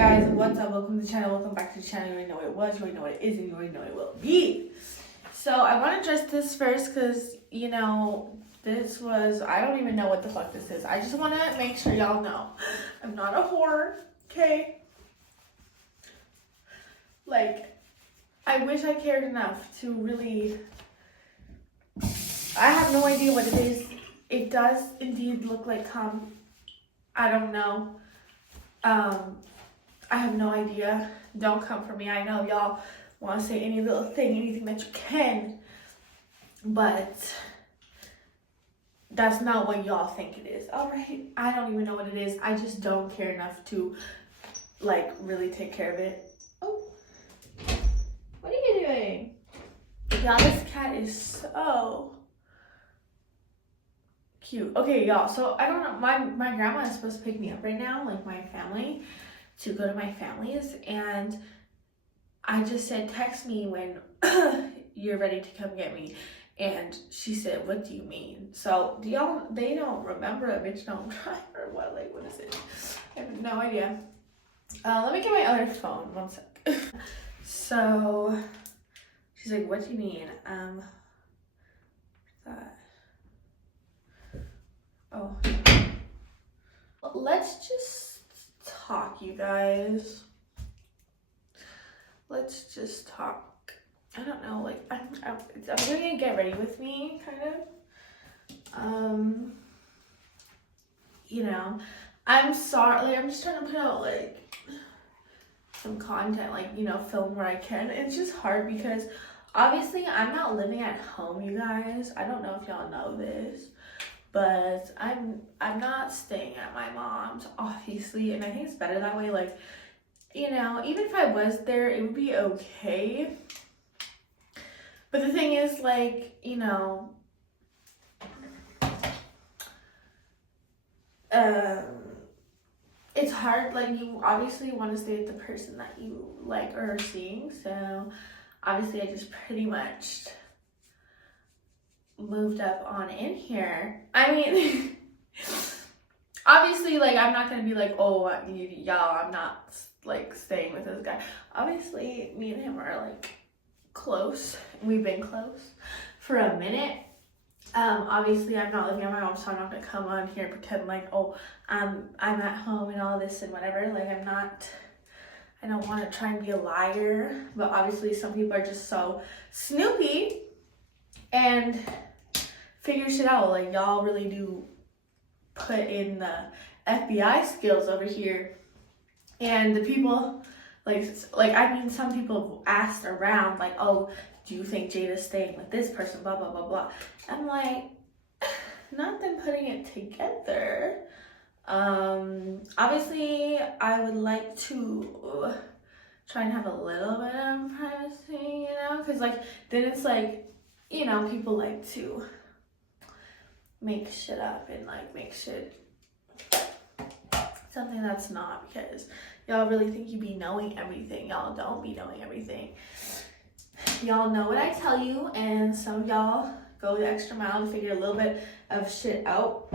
guys, what's up? Welcome to the channel. Welcome back to the channel. You already know what it was, you already know what it is, and you already know what it will be. So I want to address this first because, this was, I don't even know what the fuck this is. I just want to make sure y'all know I'm not a whore, okay? Like, I wish I cared enough to really, I have no idea what it is. It does indeed look like cum. I don't know. I have no idea. Don't come for me. I know y'all want to say any little thing, anything that you can, but that's not what y'all think it is. All right, I don't even know what it is. I just don't care enough to really take care of it. Oh, what are you doing? Y'all, this cat is so cute. Okay, y'all, so I don't know, my grandma is supposed to pick me up right now, like my family, to go to my family's, and I just said, text me when you're ready to come get me. And she said, what do you mean? So they don't remember a bitch don't drive or what? Like, what is it? I have no idea. Let me get my other phone, 1 sec. So she's like, what do you mean? That. Oh. Let's just talk, you guys. Let's just talk. I don't know, like, I'm gonna get ready with me, kind of. I'm sorry, like, I'm just trying to put out, like, some content, like, film where I can. It's just hard because, obviously, I'm not living at home, you guys. I don't know if y'all know this, but I'm not staying at my mom's, obviously, and I think it's better that way. Like, even if I was there, it would be okay. But the thing is, like, it's hard. Like, you obviously want to stay with the person that you like or are seeing. So, obviously, I just pretty much moved up on in here. I mean, obviously, like, I'm not going to be like, oh, y'all, I'm not, like, staying with this guy. Obviously, me and him are, like, close. We've been close for a minute. Obviously, I'm not living at my mom's, so I'm not gonna come on here and pretend like, oh, I'm at home and all this and whatever. Like, I don't want to try and be a liar, but obviously some people are just so snoopy and figure shit out. Like, y'all really do put in the FBI skills over here. And the people, some people asked around, like, oh, do you think Jada's staying with this person, blah, blah, blah, blah. I'm like, not them putting it together. Obviously, I would like to try and have a little bit of privacy, because, like, then it's like, people like to make shit up and, like, make shit something that's not, because y'all really think you be knowing everything. Y'all don't be knowing everything. Y'all know what I tell you, and some of y'all go the extra mile to figure a little bit of shit out,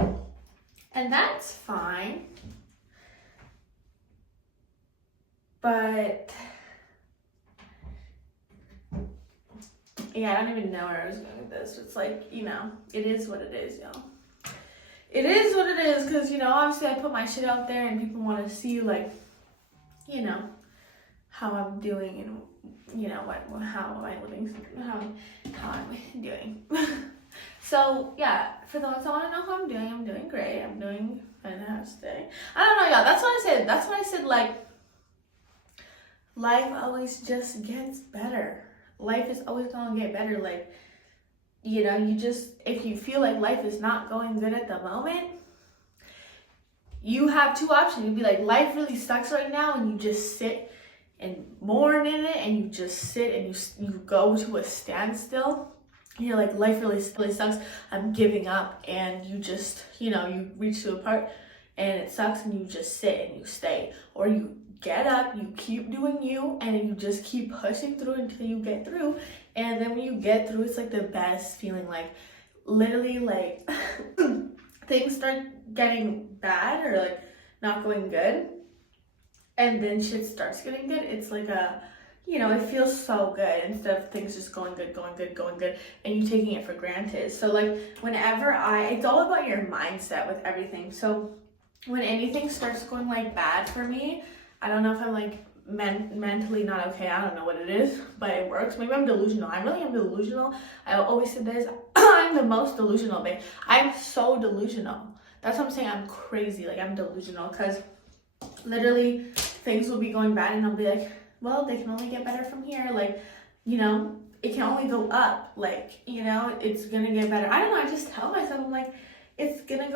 and that's fine. But yeah, I don't even know where I was going with this. It's like, it is what it is, y'all. It is what it is, because, obviously I put my shit out there and people want to see, like, how I'm doing and, how am I living, how I'm doing. So, yeah, for those that want to know how I'm doing great. I'm doing fantastic. I don't know, y'all. That's what I said, like, life always just gets better. Life is always going to get better. Like, you just, if you feel like life is not going good at the moment, you have two options. You'd be like, life really sucks right now, and you just sit and mourn in it, and you just sit and you go to a standstill. You're like, life really sucks, I'm giving up, and you just, you reach to a part and it sucks, and you just sit and you stay. Or you get up, you keep doing you, and you just keep pushing through until you get through. And then when you get through, it's like the best feeling. Like, literally, like, things start getting bad or like not going good, and then shit starts getting good, it's like a, you know, it feels so good instead of things just going good, and you taking it for granted. So like whenever it's all about your mindset with everything. So when anything starts going like bad for me, I don't know if I'm like mentally not okay. I don't know what it is, but it works. Maybe I'm delusional. I really am delusional. I always say this. I'm the most delusional, babe. I'm so delusional. That's what I'm saying. I'm crazy. Like, I'm delusional because literally things will be going bad and I'll be like, well, they can only get better from here. Like, you know, it can only go up. Like, you know, it's gonna get better. I don't know. I just tell myself, I'm like, it's gonna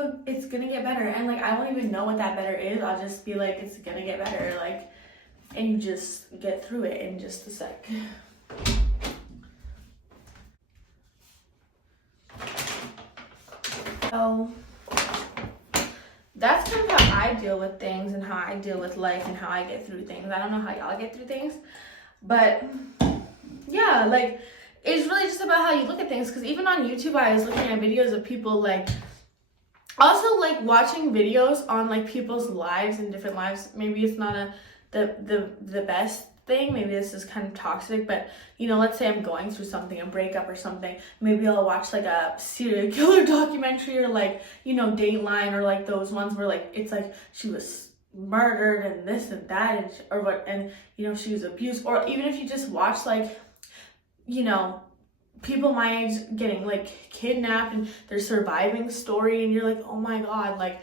get better. And like, I won't even know what that better is. I'll just be like, it's gonna get better. Like, and you just get through it in just a sec. So that's kind of how I deal with things and how I deal with life and how I get through things. I don't know how y'all get through things, but yeah, like, it's really just about how you look at things. Because even on YouTube, I was looking at videos of people like, also like watching videos on like people's lives and different lives. Maybe it's not the best thing. Maybe this is kind of toxic, but you know, let's say I'm going through something, a breakup or something. Maybe I'll watch like a serial killer documentary, or like, you know, Dateline, or like those ones where like it's like she was murdered and this and that, and or what, and you know, she was abused. Or even if you just watch like, you know, people my age getting like kidnapped and their surviving story, and you're like, oh my god, like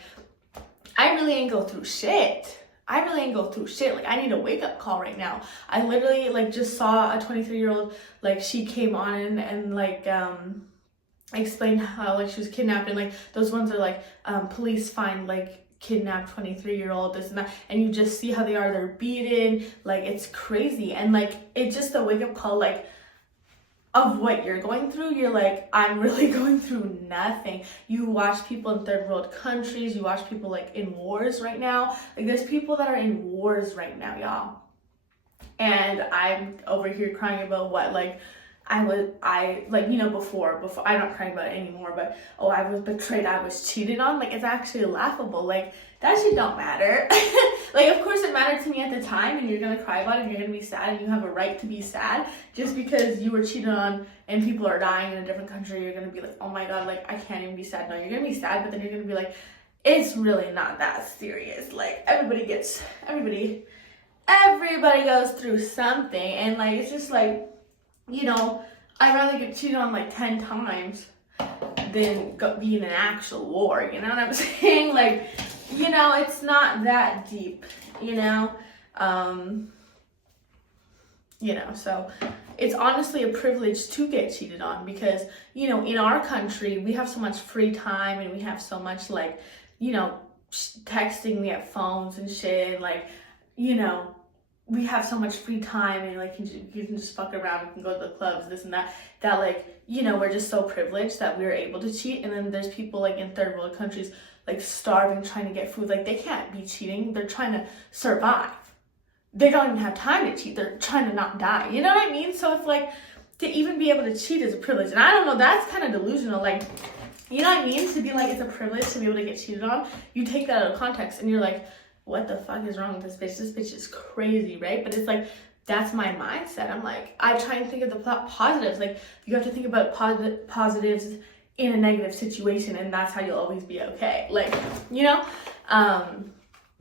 I really ain't go through shit. Like, I need a wake-up call right now. I literally like just saw a 23-year-old, like she came on and like explained how like she was kidnapped, and like those ones are like police find like kidnapped 23-year-old, this and that, and you just see how they're beaten. Like, it's crazy. And like, it's just a wake-up call, like, of what you're going through. You're like, I'm really going through nothing. You watch people in third world countries, you watch people like in wars right now. Like, there's people that are in wars right now, y'all, and I'm over here crying about what, like, like, you know, before I'm not crying about it anymore, but oh, I was betrayed, I was cheated on. Like, it's actually laughable. Like, that shit don't matter. Like, of course it mattered to me at the time, and you're gonna cry about it, and you're gonna be sad, and you have a right to be sad. Just because you were cheated on and people are dying in a different country, you're gonna be like, oh my god, like, I can't even be sad. No, you're gonna be sad, but then you're gonna be like, it's really not that serious. Like, everybody goes through something, and like, it's just like, you know, I'd rather get cheated on like 10 times than be in an actual war, you know what I'm saying? Like, you know, it's not that deep, you know? So it's honestly a privilege to get cheated on, because, you know, in our country, we have so much free time, and we have so much, like, you know, texting, we have phones and shit, and like, you know, we have so much free time, and like, you can just fuck around, you can go to the clubs, this and that, like, you know, we're just so privileged that we're able to cheat. And then there's people like in third world countries, like, starving, trying to get food. Like, they can't be cheating, they're trying to survive. They don't even have time to cheat, they're trying to not die, you know what I mean? So it's like, to even be able to cheat is a privilege. And I don't know, that's kind of delusional. Like, you know what I mean? To be like, it's a privilege to be able to get cheated on. You take that out of context and you're like, what the fuck is wrong with this bitch? This bitch is crazy, right? But it's like, that's my mindset. I'm like, I try and think of the positives. Like, you have to think about positives in a negative situation, and that's how you'll always be okay. Like, you know,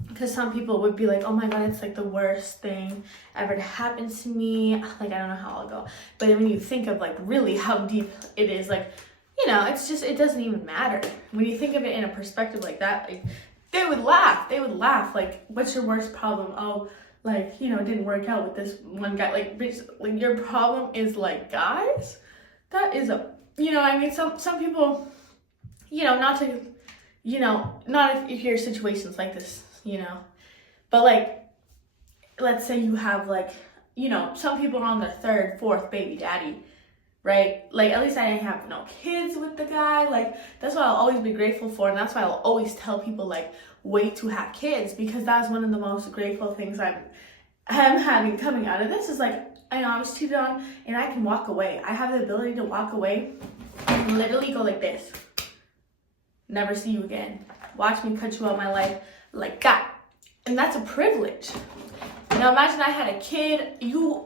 because some people would be like, oh my god, it's like the worst thing ever to happen to me. Like, I don't know how I'll go. But when you think of like really how deep it is, like, you know, it's just, it doesn't even matter. When you think of it in a perspective like that, like, they would laugh. Like, what's your worst problem? Oh, like, you know, it didn't work out with this one guy. Like, bitch, like, your problem is like, guys, that is a, you know what I mean? Some people, you know, not to, you know, not if your situation's like this, you know, but like, let's say you have like, you know, some people are on their third, fourth baby daddy, right? Like, at least I didn't have no kids with the guy. Like, that's what I'll always be grateful for. And that's why I'll always tell people, like, wait to have kids, because that's one of the most grateful things I'm having coming out of this, is like, I know I was cheated on and I can walk away. I have the ability to walk away and literally go like this. Never see you again. Watch me cut you out of my life like that. And that's a privilege. Now imagine I had a kid.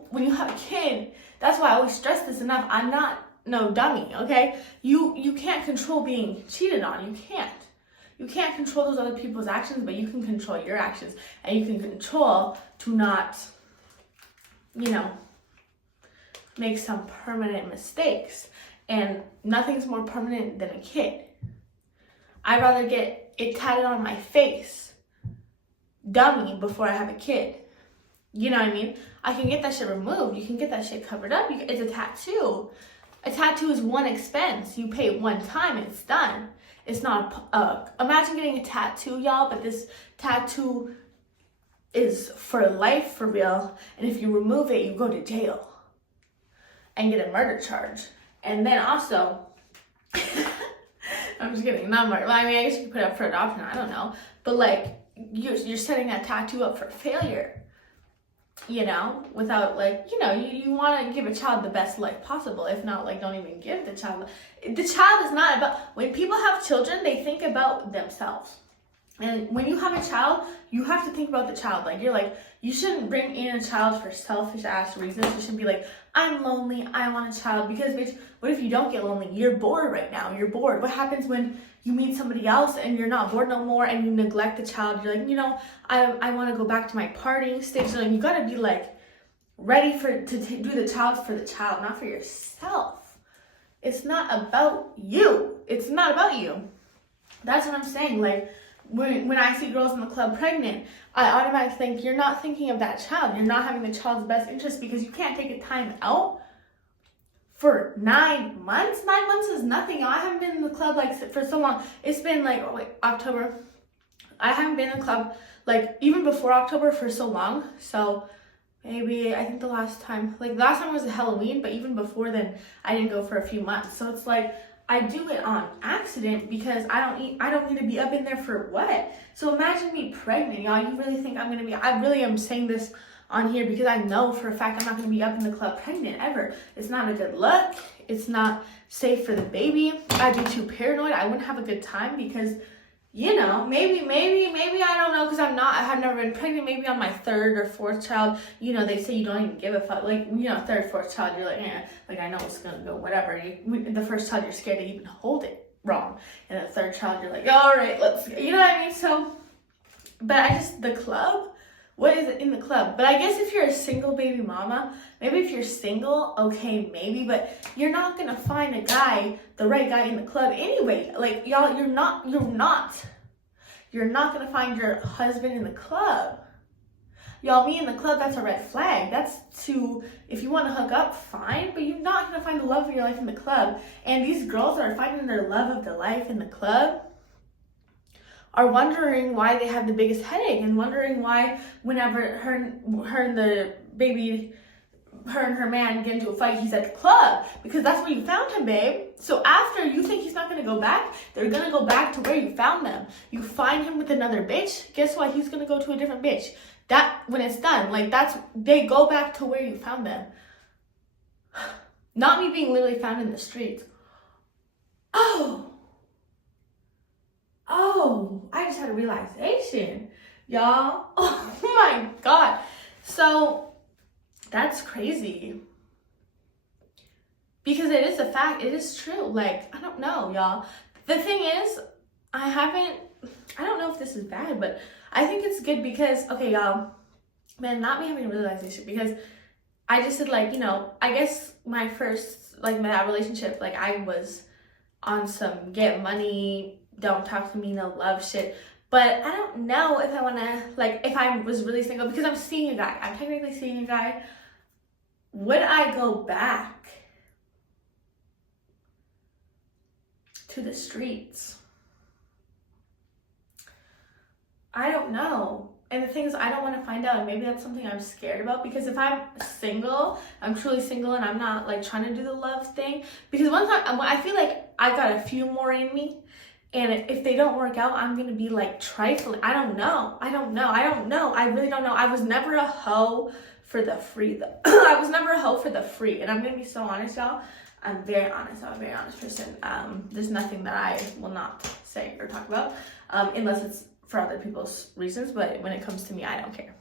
When you have a kid, that's why I always stress this enough. I'm not no dummy, okay? You can't control being cheated on. You can't. You can't control those other people's actions, but you can control your actions. And you can control to not, make some permanent mistakes. And nothing's more permanent than a kid. I'd rather get it tatted on my face, dummy, before I have a kid. You know what I mean? I can get that shit removed. You can get that shit covered up. It's a tattoo. A tattoo is one expense. You pay it one time and it's done. It's not, imagine getting a tattoo, y'all, but this tattoo is for life, for real. And if you remove it, you go to jail and get a murder charge. And then also, I'm just kidding, not murder. Well, I mean, I guess you could put it up for adoption, I don't know. But like, you're setting that tattoo up for failure. Without you want to give a child the best life possible. If not, don't even give the child. The child is not about, when people have children, they think about themselves. And when you have a child, you have to think about the child. You shouldn't bring in a child for selfish ass reasons. You shouldn't be like, I'm lonely, I want a child. Because bitch, what if you don't get lonely? You're bored right now. You're bored. What happens when you meet somebody else and you're not bored no more and you neglect the child? You're like, I want to go back to my partying stage. So you got to be ready to do the child for the child, not for yourself. It's not about you. It's not about you. That's what I'm saying. When I see girls in the club pregnant, I automatically think you're not thinking of that child. You're not having the child's best interest because you can't take a time out for 9 months. 9 months is nothing. I haven't been in the club for so long. It's been October. I haven't been in the club even before October for so long. So maybe I think the last time was Halloween, but even before then I didn't go for a few months. So it's I do it on accident because I don't need to be up in there for what? So imagine me pregnant, y'all. You really think I really am saying this on here because I know for a fact I'm not gonna be up in the club pregnant ever. It's not a good look. It's not safe for the baby. I'd be too paranoid. I wouldn't have a good time because, maybe I don't know, because I have never been pregnant. Maybe on my third or fourth child, they say you don't even give a fuck. Third, fourth child, you're I know it's gonna go, whatever. The first child, you're scared to even hold it wrong. And the third child, you're all right, let's go. You know what I mean? So, but the club, what is it in the club? But I guess if you're a single baby mama, maybe if you're single, okay, maybe, but you're not gonna find the right guy in the club anyway. Y'all, you're not gonna find your husband in the club. Y'all, me in the club, that's a red flag. If you want to hook up, fine, but you're not gonna find the love of your life in the club. And these girls that are finding their love of their life in the club are wondering why they have the biggest headache and wondering why whenever her and her man get into a fight, he's at the club, because that's where you found him, babe. So after you think he's not going to go back, they're going to go back to where you found them. You find him with another bitch, guess what? He's going to go to a different bitch. That, when it's done, they go back to where you found them. Not me being literally found in the streets. Oh, I just had a realization, y'all. Oh my God. So that's crazy. Because it is a fact. It is true. I don't know, y'all. The thing is, I don't know if this is bad, but I think it's good because, okay, y'all, man, not me having a realization, because I just said, I guess my first, that relationship, I was on some get money, don't talk to me, no love shit. But I don't know if I want to, if I was really single, because I'm seeing a guy. I'm technically seeing a guy. Would I go back to the streets? I don't know. And the thing is, I don't want to find out. And maybe that's something I'm scared about, because if I'm single, I'm truly single, and I'm not trying to do the love thing, because once I feel I got a few more in me, and if they don't work out, I'm gonna be trifling. I don't know. I really don't know. I was never a hoe for the free though. I was never a hoe for the free, and I'm gonna be so honest, y'all. I'm very honest. I'm a very honest person. There's nothing that I will not say or talk about, unless it's for other people's reasons. But when it comes to me, I don't care.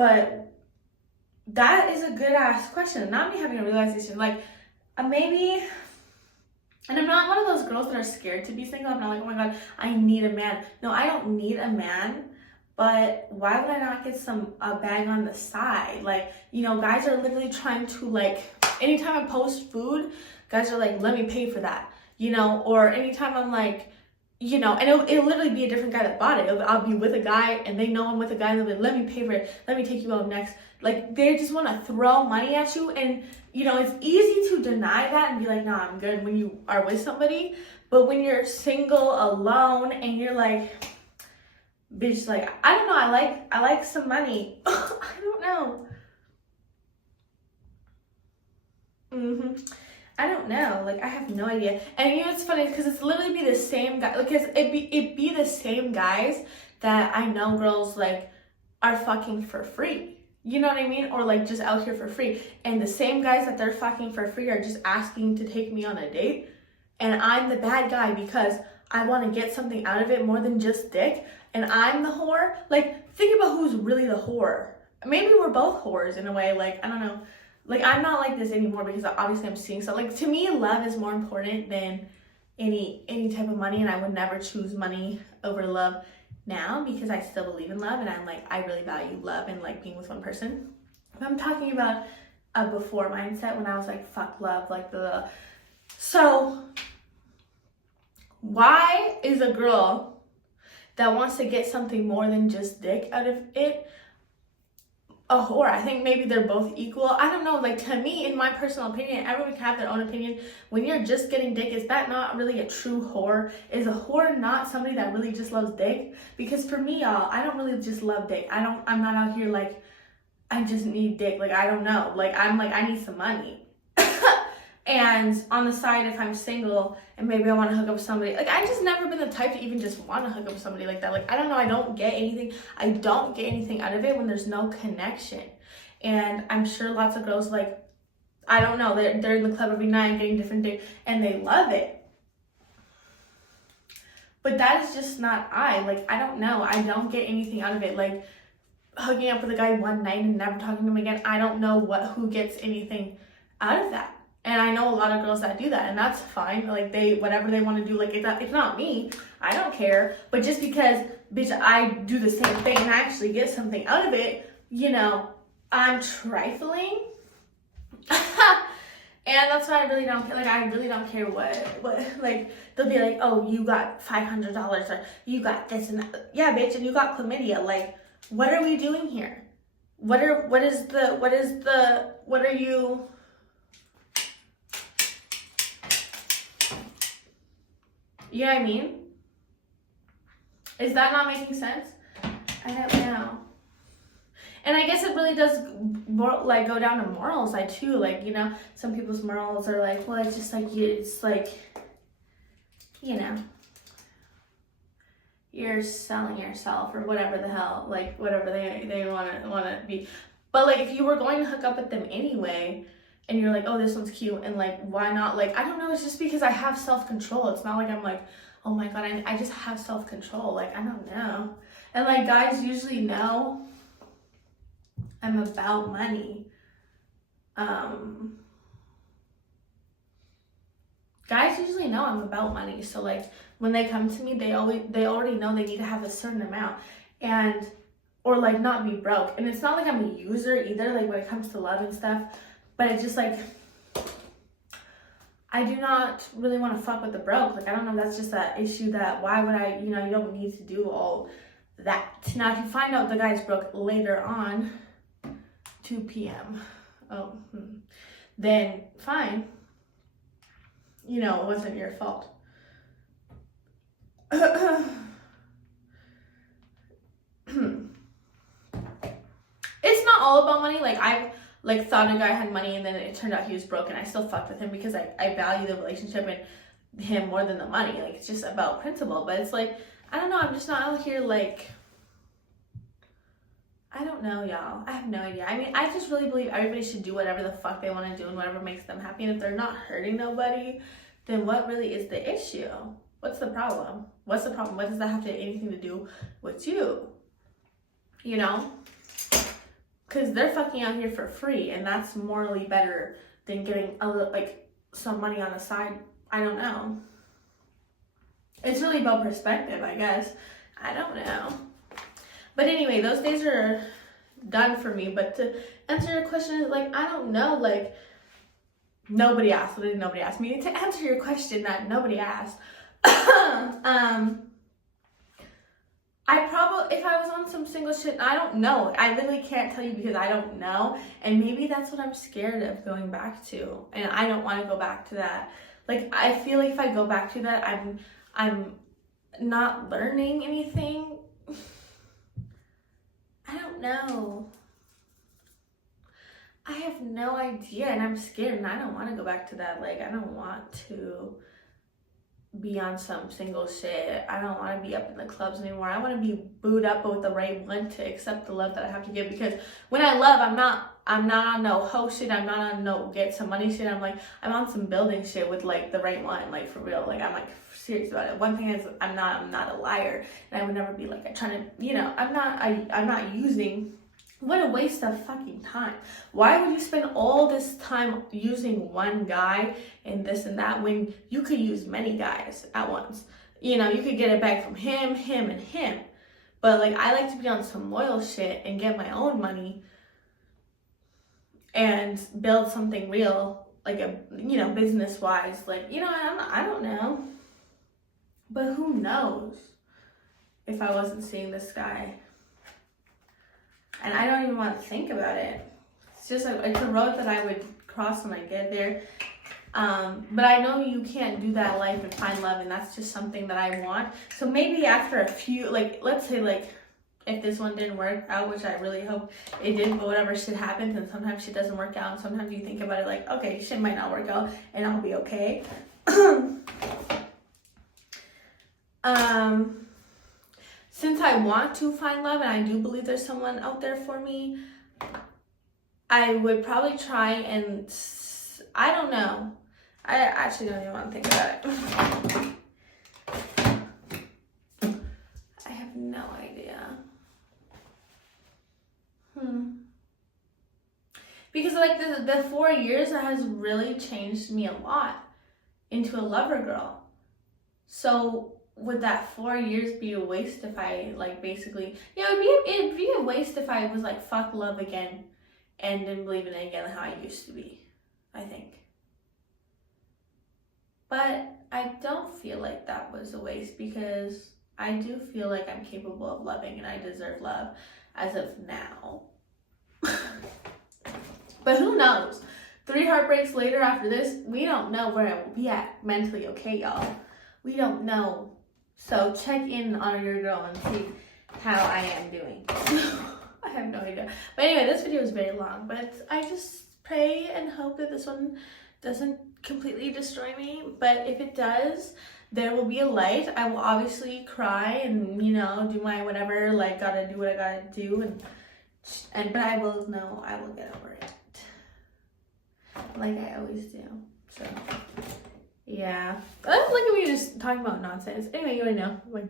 But that is a good ass question. Not me having a realization, like maybe. And I'm not one of those girls that are scared to be single. I'm not like, oh my god, I need a man. No, I don't need a man. But why would I not get a bag on the side? Like, you know, guys are literally trying to, like, anytime I post food, guys are like, let me pay for that, you know? Or anytime I'm like, you know, and it'll literally be a different guy that bought it. I'll be with a guy and they know I'm with a guy and they'll be like, let me pay for it. Let me take you out next. Like, they just want to throw money at you. And, you know, it's easy to deny that and be like, nah, I'm good when you are with somebody. But when you're single, alone, and you're like, bitch, like, I don't know, I like some money. I don't know. I don't know, like, I have no idea. And you know, it's funny because it's literally be the same guy, because it be the same guys that I know girls like are fucking for free. You know what I mean? Or like just out here for free. And the same guys that they're fucking for free are just asking to take me on a date. And I'm the bad guy because I want to get something out of it more than just dick. And I'm the whore. Like, think about who's really the whore. Maybe we're both whores in a way. Like, I don't know. Like, I'm not like this anymore because obviously I'm seeing so. Like, to me, love is more important than any type of money. And I would never choose money over love now because I still believe in love. And I'm like, I really value love and like being with one person. But I'm talking about a before mindset when I was like, fuck love. Like, the. So, why is a girl that wants to get something more than just dick out of it a whore? I think maybe they're both equal. I don't know. Like, to me, in my personal opinion, everyone can have their own opinion. When you're just getting dick, is that not really a true whore? Is a whore not somebody that really just loves dick? Because for me, y'all, I don't really just love dick. I'm not out here like, I just need dick. Like, I don't know. Like, I'm like, I need some money. And on the side, if I'm single and maybe I want to hook up with somebody, like, I just never been the type to even just want to hook up with somebody like that. Like, I don't know, I don't get anything out of it when there's no connection. And I'm sure lots of girls, like, I don't know, they're in the club every night getting different things and they love it. But that is just not like, I don't know, I don't get anything out of it. Like, hooking up with a guy one night and never talking to him again, I don't know who gets anything out of that. And I know a lot of girls that do that, and that's fine. Like, whatever they want to do, like, it's not me. I don't care. But just because, bitch, I do the same thing and I actually get something out of it, you know, I'm trifling. And that's why I really don't care. Like, I really don't care what, like, they'll be like, oh, you got $500 or you got this and that. Yeah, bitch, and you got chlamydia. Like, what are we doing here? What are you... You know what I mean? Is that not making sense? I don't know. And I guess it really does like go down to moral side too. Like, you know, some people's morals are like, well, it's just like it's like, you know, you're selling yourself or whatever the hell, like whatever they want to be. But like, if you were going to hook up with them anyway, and you're like, oh, this one's cute, and like, why not? Like, I don't know, it's just because I have self-control. It's not like I'm like, oh my god, I just have self-control. Like, I don't know. And like, guys usually know I'm about money. Guys usually know I'm about money. So like, when they come to me, they already know they need to have a certain amount, and or like not be broke. And it's not like I'm a user either, like when it comes to love and stuff. But it's just like, I do not really want to fuck with the broke. Like, I don't know, that's just that issue that why would I, you know, you don't need to do all that. Now, if you find out the guy's broke later on, 2 p.m., then fine. You know, it wasn't your fault. It's not all about money. Like, I've like thought a guy had money and then it turned out he was broke and I still fucked with him because I value the relationship and him more than the money. Like, it's just about principle. But it's like, I don't know, I'm just not out here like, I don't know, y'all. I have no idea. I mean, I just really believe everybody should do whatever the fuck they want to do and whatever makes them happy. And if they're not hurting nobody, then what really is the issue? What's the problem? What's the problem? What does that have to anything to do with you? You know? because they're fucking out here for free, and that's morally better than getting a little, like, some money on the side. I don't know. It's really about perspective, I guess. I don't know. But anyway, those days are done for me. But to answer your question, like, I don't know, like, nobody asked. Literally nobody asked me. To answer your question that nobody asked, I probably, if I was on some single shit, I don't know. I literally can't tell you because I don't know. And maybe that's what I'm scared of going back to. And I don't want to go back to that. Like, I feel like if I go back to that, I'm not learning anything. I don't know. I have no idea, and I'm scared, and I don't want to go back to that. Like, I don't want to be on some single shit. I don't want to be up in the clubs anymore. I want to be booed up with the right one to accept the love that I have to give, because when I love, I'm not on no hoe shit. I'm not on no get some money shit. I'm on some building shit with, like, the right one, like, for real. Like, I'm, like, serious about it. One thing is, I'm not a liar, and I would never be, like, trying to, you know, I'm not using. What a waste of fucking time. Why would you spend all this time using one guy and this and that when you could use many guys at once? You know, you could get it back from him, and him. But, like, I like to be on some loyal shit and get my own money and build something real, like, a, you know, business-wise. Like, you know, I don't know. But who knows if I wasn't seeing this guy. And I don't even want to think about it. It's just it's a road that I would cross when I get there. But I know you can't do that life and find love, and that's just something that I want. So maybe after a few, like, let's say, like, if this one didn't work out, which I really hope it did, but whatever shit happens, and sometimes shit doesn't work out, and sometimes you think about it like, okay, shit might not work out, and I'll be okay. Since I want to find love, and I do believe there's someone out there for me, I would probably try and, I don't know. I actually don't even want to think about it. I have no idea. Because, like, the 4 years has really changed me a lot into a lover girl. So would that 4 years be a waste if I, like, basically, yeah, it'd be a waste if I was like, fuck love again and didn't believe in it again how I used to be, I think. But I don't feel like that was a waste, because I do feel like I'm capable of loving and I deserve love as of now. But who knows? 3 heartbreaks later after this, we don't know where I will be at mentally, okay, y'all? We don't know. So check in on your girl and see how I am doing. I have no idea. But anyway, this video is very long, but I just pray and hope that this one doesn't completely destroy me. But if it does, there will be a light. I will obviously cry and, you know, do my whatever, like, gotta do what I gotta do, and but I will know I will get over it, like I always do. So yeah, look at me just talking about nonsense. Anyway, you already know. Like,